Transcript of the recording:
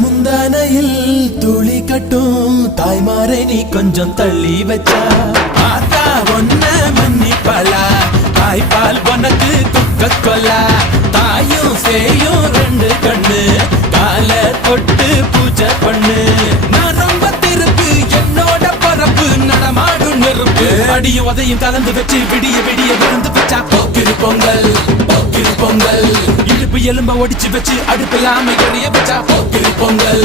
முந்தானையில் துளி கட்டும் தாய்மாரை நீ கொஞ்சம் தள்ளி வச்சா ஆத்தா ஒன்ன மன்னிப்பலா தாய்ப்பால் உனக்கு துக்க கொல்லா தாயும் சேயும் ரெண்டு கண்ணு கால தொட்டு பூஜை பண்ணு நான் ரொம்ப திருப்பு என்னோட பரப்பு நடமாடும் நெருப்பு அடியும் உதையும் கலந்து வச்சு விடிய விடிய விழுந்து வச்சா போக்கிரு பொங்கல் போக்கிரு பொங்கல் இடுப்பு எலும்ப ஒடிச்சு வச்சு அடுப்பில்லாம எறிய வச்சா போக்கிரு பொங்கல்